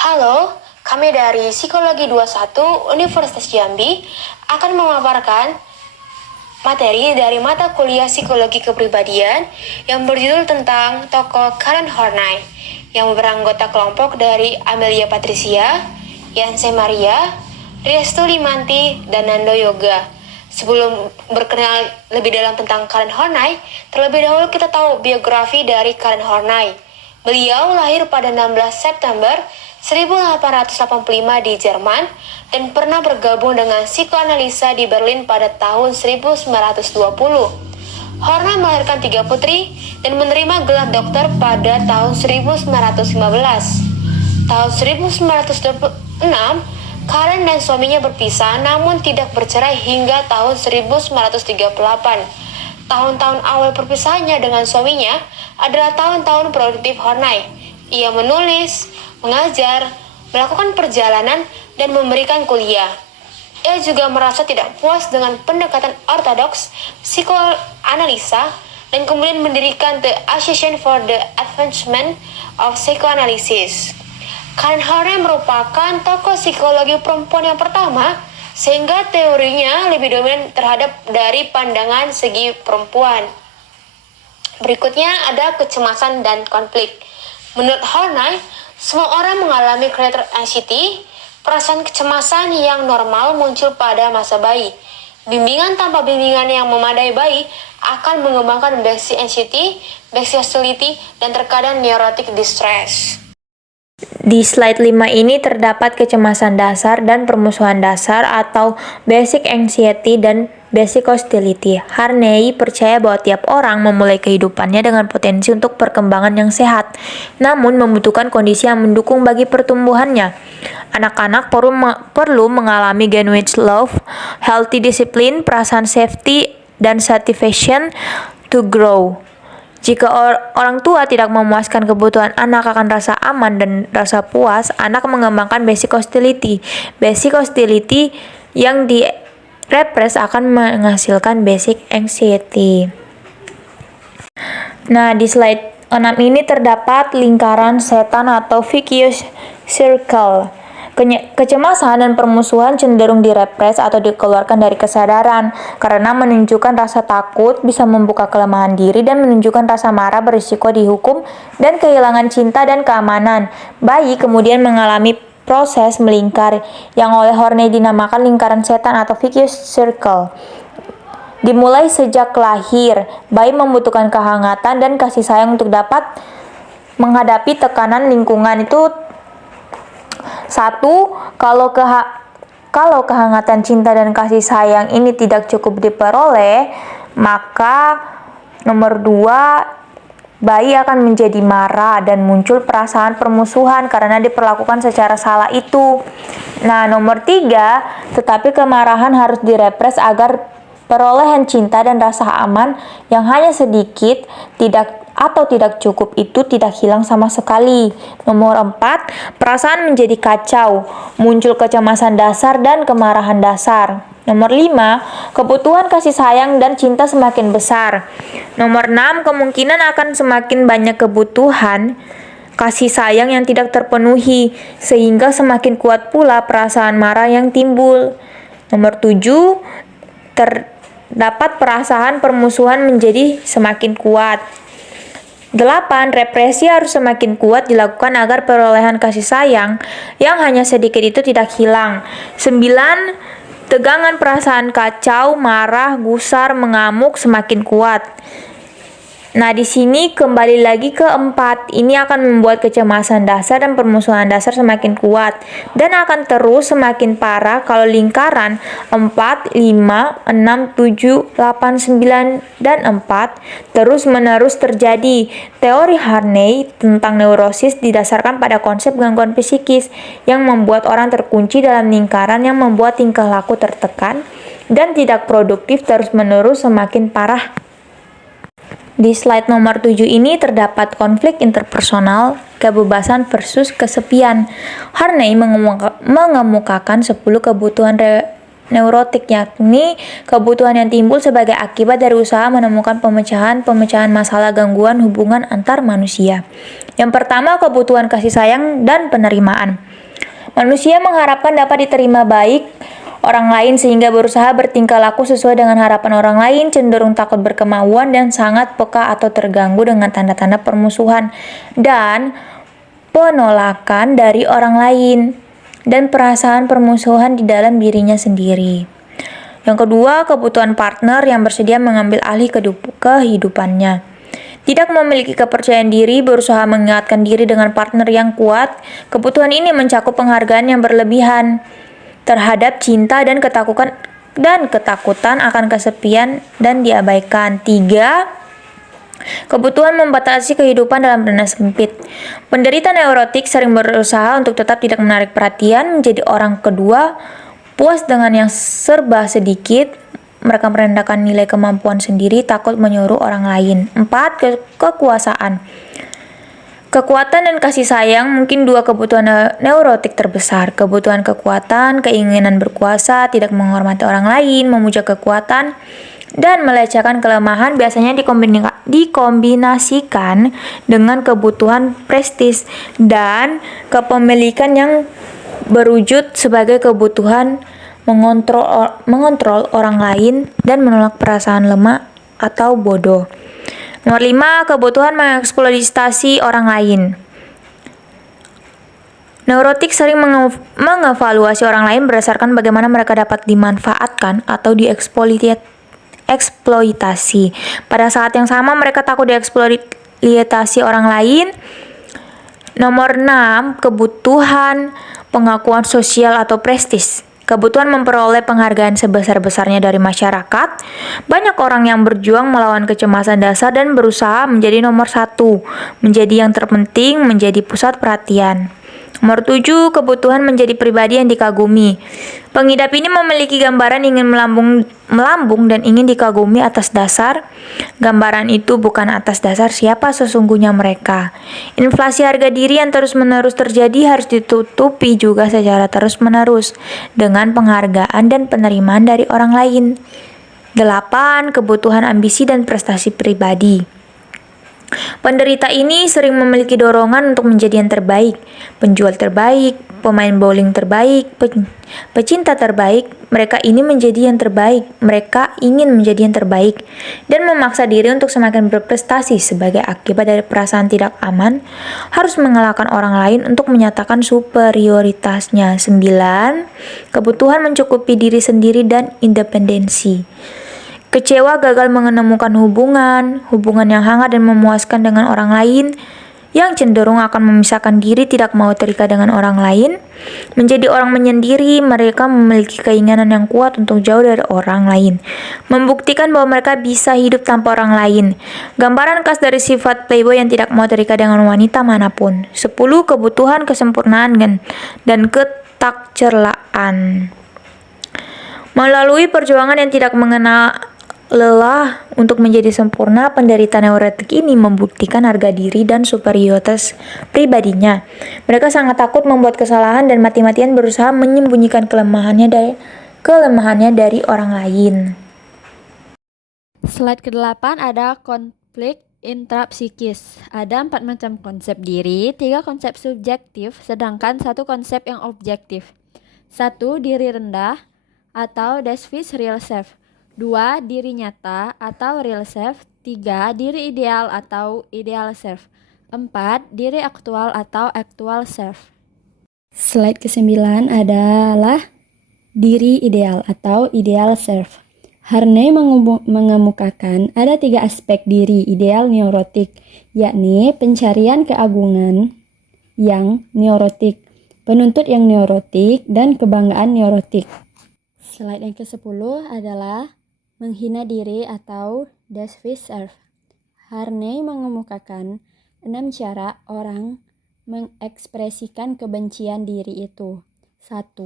Halo, kami dari Psikologi 21 Universitas Jambi akan memaparkan materi dari mata kuliah Psikologi Kepribadian yang berjudul tentang tokoh Karen Horney yang beranggota kelompok dari Amelia Patricia, Yanse Maria, Restu Limanti, dan Nando Yoga. Sebelum berkenal lebih dalam tentang Karen Horney, terlebih dahulu kita tahu biografi dari Karen Horney. Beliau lahir pada 16 September 1885 di Jerman dan pernah bergabung dengan psikoanalisa di Berlin pada tahun 1920. Horney melahirkan 3 putri dan menerima gelar dokter pada tahun 1915. Tahun 1926, Karen dan suaminya berpisah namun tidak bercerai hingga tahun 1938. Tahun-tahun awal perpisahannya dengan suaminya adalah tahun-tahun produktif Horney. Ia menulis, mengajar, melakukan perjalanan, dan memberikan kuliah. Ia juga merasa tidak puas dengan pendekatan ortodoks psikoanalisa dan kemudian mendirikan The Association for the Advancement of Psychoanalysis. Karen Horney merupakan tokoh psikologi perempuan yang pertama sehingga teorinya lebih dominan terhadap dari pandangan segi perempuan. Berikutnya ada kecemasan dan konflik. Menurut Horney, semua orang mengalami creator anxiety, perasaan kecemasan yang normal muncul pada masa bayi. Bimbingan tanpa bimbingan yang memadai bayi akan mengembangkan basic anxiety, basic hostility, dan terkadang neurotic distress. Di slide 5 ini terdapat kecemasan dasar dan permusuhan dasar atau basic anxiety dan basic hostility. Horney percaya bahwa tiap orang memulai kehidupannya dengan potensi untuk perkembangan yang sehat, namun membutuhkan kondisi yang mendukung bagi pertumbuhannya. Anak-anak perlu mengalami genuine love, healthy discipline, perasaan safety, dan satisfaction to grow. Jika orang tua tidak memuaskan kebutuhan anak akan rasa aman dan rasa puas, anak mengembangkan basic hostility. Basic hostility yang direpress akan menghasilkan basic anxiety. Nah, di slide 6 ini terdapat lingkaran setan atau vicious circle. Kecemasan dan permusuhan cenderung direpres atau dikeluarkan dari kesadaran karena menunjukkan rasa takut bisa membuka kelemahan diri dan menunjukkan rasa marah berisiko dihukum dan kehilangan cinta dan keamanan. Bayi kemudian mengalami proses melingkar yang oleh Horney dinamakan lingkaran setan atau vicious circle. Dimulai sejak lahir, bayi membutuhkan kehangatan dan kasih sayang untuk dapat menghadapi tekanan lingkungan. Itu satu, kalau kehangatan cinta dan kasih sayang ini tidak cukup diperoleh, maka nomor 2, bayi akan menjadi marah dan muncul perasaan permusuhan karena diperlakukan secara salah itu. Nah, nomor 3, tetapi kemarahan harus direpres agar perolehan cinta dan rasa aman yang hanya sedikit tidak cukup itu tidak hilang sama sekali. Nomor 4, perasaan menjadi kacau, muncul kecemasan dasar dan kemarahan dasar. Nomor 5, kebutuhan kasih sayang dan cinta semakin besar. Nomor 6, kemungkinan akan semakin banyak kebutuhan kasih sayang yang tidak terpenuhi, sehingga semakin kuat pula perasaan marah yang timbul. Nomor 7, terdapat perasaan permusuhan menjadi semakin kuat. 8. Represi harus semakin kuat dilakukan agar perolehan kasih sayang yang hanya sedikit itu tidak hilang. 9. Tegangan perasaan kacau, marah, gusar, mengamuk semakin kuat. Nah, di sini kembali lagi ke 4. Ini akan membuat kecemasan dasar dan permusuhan dasar semakin kuat dan akan terus semakin parah kalau lingkaran 4, 5, 6, 7, 8, 9, dan 4 terus-menerus terjadi. Teori Horney tentang neurosis didasarkan pada konsep gangguan psikis yang membuat orang terkunci dalam lingkaran yang membuat tingkah laku tertekan dan tidak produktif terus-menerus semakin parah. Di slide nomor 7 ini terdapat konflik interpersonal, kebebasan versus kesepian. Horney mengemukakan 10 kebutuhan neurotik, yakni kebutuhan yang timbul sebagai akibat dari usaha menemukan pemecahan masalah gangguan hubungan antar manusia. Yang pertama, kebutuhan kasih sayang dan penerimaan. Manusia mengharapkan dapat diterima baik orang lain sehingga berusaha bertingkah laku sesuai dengan harapan orang lain, cenderung takut berkemauan dan sangat peka atau terganggu dengan tanda-tanda permusuhan dan penolakan dari orang lain dan perasaan permusuhan di dalam dirinya sendiri. Yang kedua, kebutuhan partner yang bersedia mengambil alih kehidupannya. Tidak memiliki kepercayaan diri, berusaha mengingatkan diri dengan partner yang kuat. Kebutuhan ini mencakup penghargaan yang berlebihan terhadap cinta dan ketakutan akan kesepian dan diabaikan. 3. Kebutuhan membatasi kehidupan dalam ranah sempit. Penderita neurotik sering berusaha untuk tetap tidak menarik perhatian, menjadi orang kedua, puas dengan yang serba sedikit. Mereka merendahkan nilai kemampuan sendiri, takut menyuruh orang lain. 4. Kekuasaan. Kekuatan dan kasih sayang mungkin dua kebutuhan neurotik terbesar. Kebutuhan kekuatan, keinginan berkuasa, tidak menghormati orang lain, memuja kekuatan, dan melecehkan kelemahan biasanya dikombinasikan dengan kebutuhan prestis dan kepemilikan yang berwujud sebagai kebutuhan mengontrol orang lain dan menolak perasaan lemah atau bodoh. Nomor 5, kebutuhan mengeksploitasi orang lain. Neurotik sering mengevaluasi orang lain berdasarkan bagaimana mereka dapat dimanfaatkan atau eksploitasi. Pada saat yang sama mereka takut dieksploitasi orang lain. Nomor 6, kebutuhan pengakuan sosial atau prestis. Kebutuhan memperoleh penghargaan sebesar-besarnya dari masyarakat. Banyak orang yang berjuang melawan kecemasan dasar dan berusaha menjadi nomor 1, menjadi yang terpenting, menjadi pusat perhatian. Nomor 7, kebutuhan menjadi pribadi yang dikagumi. Pengidap ini memiliki gambaran ingin melambung dan ingin dikagumi atas dasar gambaran itu, bukan atas dasar siapa sesungguhnya mereka. Inflasi harga diri yang terus-menerus terjadi harus ditutupi juga secara terus-menerus dengan penghargaan dan penerimaan dari orang lain. 8. Kebutuhan ambisi dan prestasi pribadi. Penderita ini sering memiliki dorongan untuk menjadi yang terbaik, penjual terbaik, pemain bowling terbaik, pecinta terbaik. Mereka ingin menjadi yang terbaik, dan memaksa diri untuk semakin berprestasi. Sebagai akibat dari perasaan tidak aman, harus mengalahkan orang lain untuk menyatakan superioritasnya. 9. Kebutuhan mencukupi diri sendiri dan independensi. Kecewa gagal menemukan hubungan yang hangat dan memuaskan dengan orang lain, yang cenderung akan memisahkan diri, tidak mau terikat dengan orang lain, menjadi orang menyendiri. Mereka memiliki keinginan yang kuat untuk jauh dari orang lain, membuktikan bahwa mereka bisa hidup tanpa orang lain. Gambaran khas dari sifat playboy yang tidak mau terikat dengan wanita manapun. 10. Kebutuhan kesempurnaan dan ketakcerlaan. Melalui perjuangan yang tidak mengenal lelah untuk menjadi sempurna, penderita neurotik ini membuktikan harga diri dan superioritas pribadinya. Mereka sangat takut membuat kesalahan dan mati-matian berusaha menyembunyikan kelemahannya dari orang lain. Slide ke-8 ada konflik intrapsikis. Ada 4 macam konsep diri, 3 konsep subjektif, sedangkan 1 konsep yang objektif. 1. Diri rendah atau Desvis real self. 2. Diri nyata atau real self. 3. Diri ideal atau ideal self. 4. Diri aktual atau actual self. Slide ke-9 adalah diri ideal atau ideal self. Harney mengemukakan ada 3 aspek diri ideal neurotik, yakni pencarian keagungan yang neurotik, penuntut yang neurotik, dan kebanggaan neurotik. Slide yang ke-10 adalah menghina diri atau Desvis self. Harney mengemukakan 6 cara orang mengekspresikan kebencian diri itu. 1.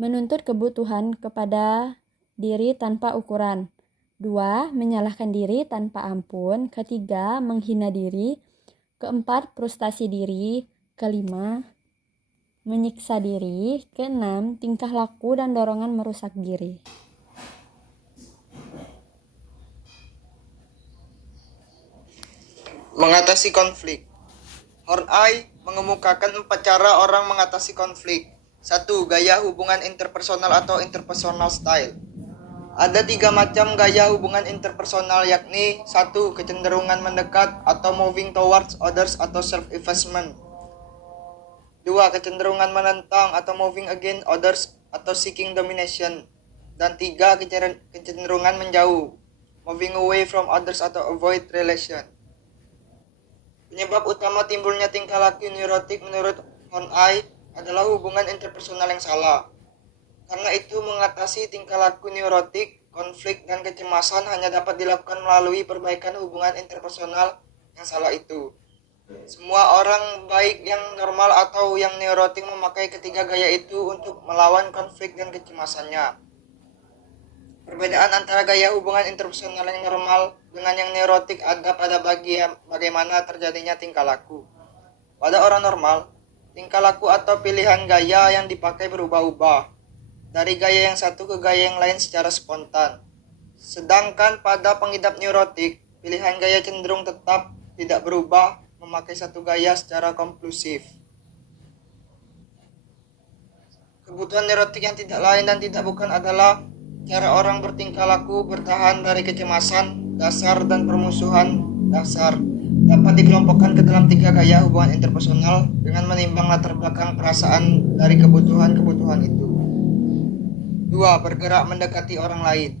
Menuntut kebutuhan kepada diri tanpa ukuran. 2. Menyalahkan diri tanpa ampun. 3. Menghina diri. 4. Frustasi diri. 5. menyiksa diri. Keenam, tingkah laku dan dorongan merusak diri. Mengatasi konflik. Horney mengemukakan 4 cara orang mengatasi konflik. 1. Gaya hubungan interpersonal atau interpersonal style. Ada 3 macam gaya hubungan interpersonal, yakni 1. Kecenderungan mendekat atau moving towards others atau self-effacement. 2. Kecenderungan menentang atau moving against others atau seeking domination. Dan 3. Kecenderungan menjauh, moving away from others atau avoid relation. Penyebab utama timbulnya tingkah laku neurotik menurut Horney adalah hubungan interpersonal yang salah. Karena itu, mengatasi tingkah laku neurotik, konflik, dan kecemasan hanya dapat dilakukan melalui perbaikan hubungan interpersonal yang salah itu. Semua orang, baik yang normal atau yang neurotik, memakai ketiga gaya itu untuk melawan konflik dan kecemasannya. Perbedaan antara gaya hubungan interpersonal yang normal dengan yang neurotik ada pada bagaimana terjadinya tingkah laku. Pada orang normal, tingkah laku atau pilihan gaya yang dipakai berubah-ubah dari gaya yang satu ke gaya yang lain secara spontan. Sedangkan pada pengidap neurotik, pilihan gaya cenderung tetap tidak berubah, memakai satu gaya secara kompulsif. Kebutuhan neurotik yang tidak lain dan tidak bukan adalah cara orang bertingkah laku bertahan dari kecemasan dasar dan permusuhan dasar. Dapat dikelompokkan ke dalam 3 gaya hubungan interpersonal dengan menimbang latar belakang perasaan dari kebutuhan-kebutuhan itu. 2. Bergerak mendekati orang lain.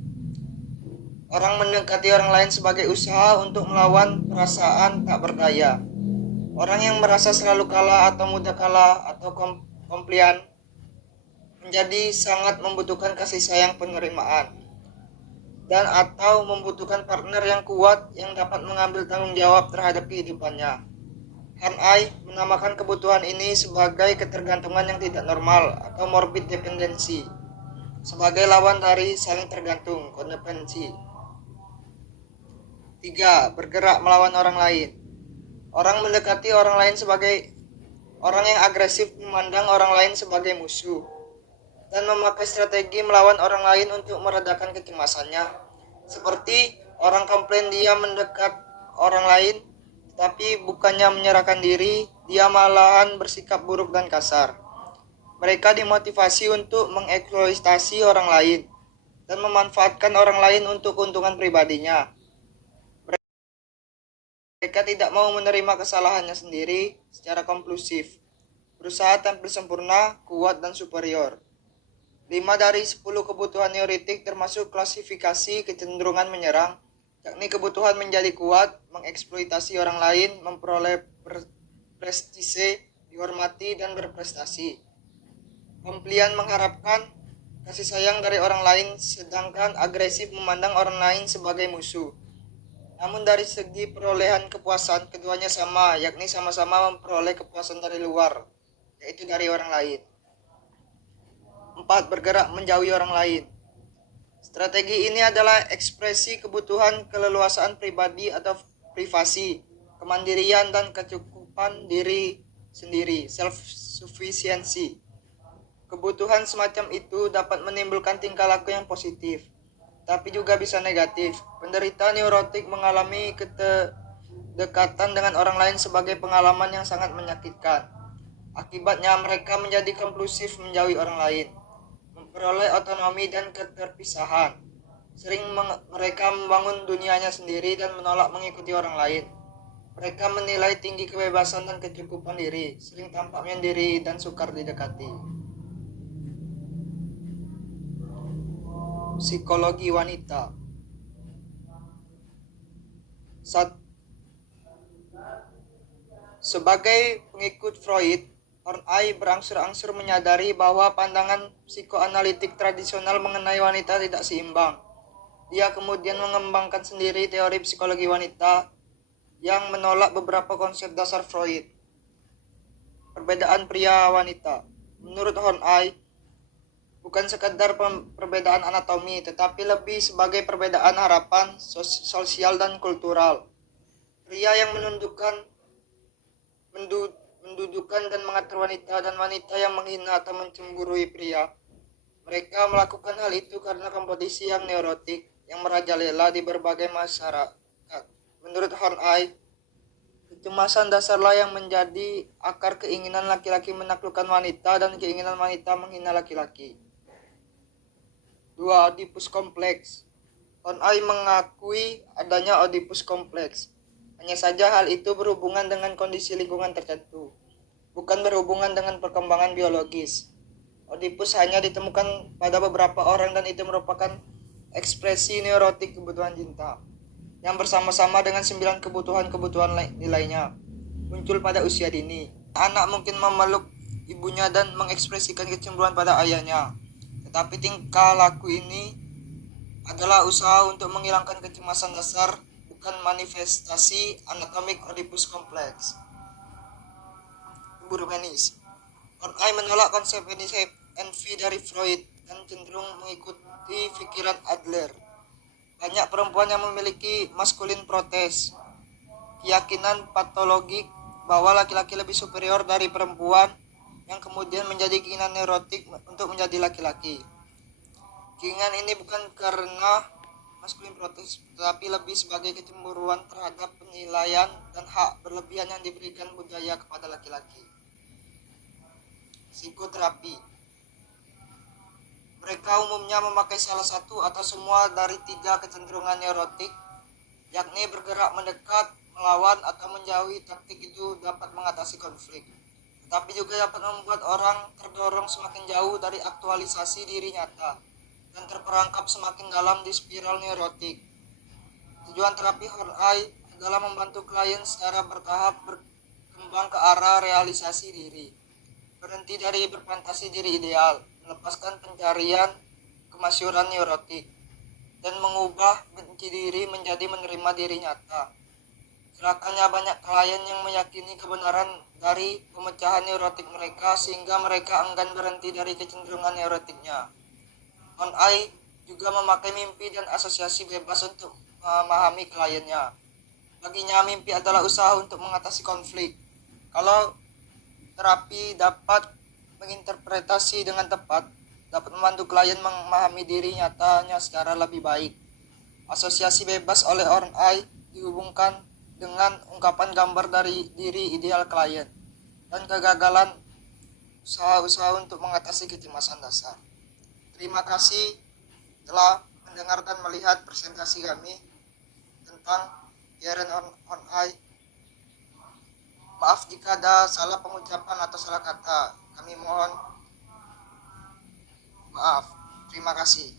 Orang mendekati orang lain sebagai usaha untuk melawan perasaan tak berdaya. Orang yang merasa selalu kalah atau mudah kalah atau komplain menjadi sangat membutuhkan kasih sayang penerimaan dan atau membutuhkan partner yang kuat yang dapat mengambil tanggung jawab terhadap kehidupannya. Horney menamakan kebutuhan ini sebagai ketergantungan yang tidak normal atau morbid dependency, sebagai lawan dari saling tergantung, kodependensi. 3. Bergerak melawan orang lain. Orang mendekati orang lain sebagai orang yang agresif, memandang orang lain sebagai musuh dan memakai strategi melawan orang lain untuk meredakan kecemasannya. Seperti orang komplain, dia mendekat orang lain, tapi bukannya menyerahkan diri, dia malahan bersikap buruk dan kasar. Mereka dimotivasi untuk mengeksploitasi orang lain dan memanfaatkan orang lain untuk keuntungan pribadinya. Mereka tidak mau menerima kesalahannya sendiri secara konklusif, berusaha tampil sempurna, kuat, dan superior. 5 dari 10 kebutuhan neurotik termasuk klasifikasi kecenderungan menyerang, yakni kebutuhan menjadi kuat, mengeksploitasi orang lain, memperoleh prestise, dihormati, dan berprestasi. Komplain mengharapkan kasih sayang dari orang lain, sedangkan agresif memandang orang lain sebagai musuh. Namun dari segi perolehan kepuasan, keduanya sama, yakni sama-sama memperoleh kepuasan dari luar, yaitu dari orang lain. 4. Bergerak menjauhi orang lain. Strategi ini adalah ekspresi kebutuhan keleluasaan pribadi atau privasi, kemandirian, dan kecukupan diri sendiri, self-sufficiency. Kebutuhan semacam itu dapat menimbulkan tingkah laku yang positif, tapi juga bisa negatif. Penderita neurotik mengalami kedekatan dengan orang lain sebagai pengalaman yang sangat menyakitkan. Akibatnya mereka menjadi kompulsif menjauhi orang lain, memperoleh otonomi dan keterpisahan. Sering mereka membangun dunianya sendiri dan menolak mengikuti orang lain. Mereka menilai tinggi kebebasan dan kecukupan diri, sering tampak menyendiri dan sukar didekati. Psikologi wanita. 1. Sebagai pengikut Freud, Horney berangsur-angsur menyadari bahwa pandangan psikoanalitik tradisional mengenai wanita tidak seimbang. Dia kemudian mengembangkan sendiri teori psikologi wanita yang menolak beberapa konsep dasar Freud. Perbedaan pria wanita. Menurut Horney, bukan sekadar perbedaan anatomi, tetapi lebih sebagai perbedaan harapan sosial dan kultural. Pria yang mendudukan dan mengatur wanita dan wanita yang menghina atau mencemburui pria. Mereka melakukan hal itu karena kompetisi yang neurotik yang merajalela di berbagai masyarakat. Menurut Horney, kecemasan dasarlah yang menjadi akar keinginan laki-laki menaklukkan wanita dan keinginan wanita menghina laki-laki. 2. Oedipus kompleks. Horney mengakui adanya Oedipus kompleks. Hanya saja hal itu berhubungan dengan kondisi lingkungan tertentu, bukan berhubungan dengan perkembangan biologis. Oedipus hanya ditemukan pada beberapa orang dan itu merupakan ekspresi neurotik kebutuhan cinta yang bersama-sama dengan 9 kebutuhan lainnya muncul pada usia dini. Anak mungkin memeluk ibunya dan mengekspresikan kecemburuan pada ayahnya, tetapi tingkah laku ini adalah usaha untuk menghilangkan kecemasan dasar, bukan manifestasi anatomik Oedipus kompleks. Cemburu penis. Horney menolak konsep penis envy dari Freud dan cenderung mengikuti pikiran Adler. Banyak perempuan yang memiliki maskulin protes, keyakinan patologik bahwa laki-laki lebih superior dari perempuan yang kemudian menjadi keinginan neurotik untuk menjadi laki-laki. Keinginan ini bukan karena maskulin protes, tetapi lebih sebagai kecemburuan terhadap penilaian dan hak berlebihan yang diberikan budaya kepada laki-laki. Psikoterapi. Mereka umumnya memakai salah satu atau semua dari 3 kecenderungan neurotik, yakni bergerak mendekat, melawan, atau menjauhi. Taktik itu dapat mengatasi konflik, tetapi juga dapat membuat orang terdorong semakin jauh dari aktualisasi diri nyata dan terperangkap semakin dalam di spiral neurotik. Tujuan terapi Horney adalah membantu klien secara bertahap berkembang ke arah realisasi diri, berhenti dari berfantasi diri ideal, melepaskan pencarian kemasyhuran neurotik, dan mengubah benci diri menjadi menerima diri nyata. Celakanya banyak klien yang meyakini kebenaran dari pemecahan neurotik mereka sehingga mereka enggan berhenti dari kecenderungan neurotiknya. Horney juga memakai mimpi dan asosiasi bebas untuk memahami kliennya. Baginya mimpi adalah usaha untuk mengatasi konflik. Kalau terapi dapat menginterpretasi dengan tepat, dapat membantu klien memahami diri nyatanya secara lebih baik. Asosiasi bebas oleh Horney dihubungkan dengan ungkapan gambar dari diri ideal klien dan kegagalan usaha-usaha untuk mengatasi kecemasan dasar. Terima kasih telah mendengar dan melihat presentasi kami tentang Karen Horney. Maaf jika ada salah pengucapan atau salah kata. Kami mohon maaf. Terima kasih.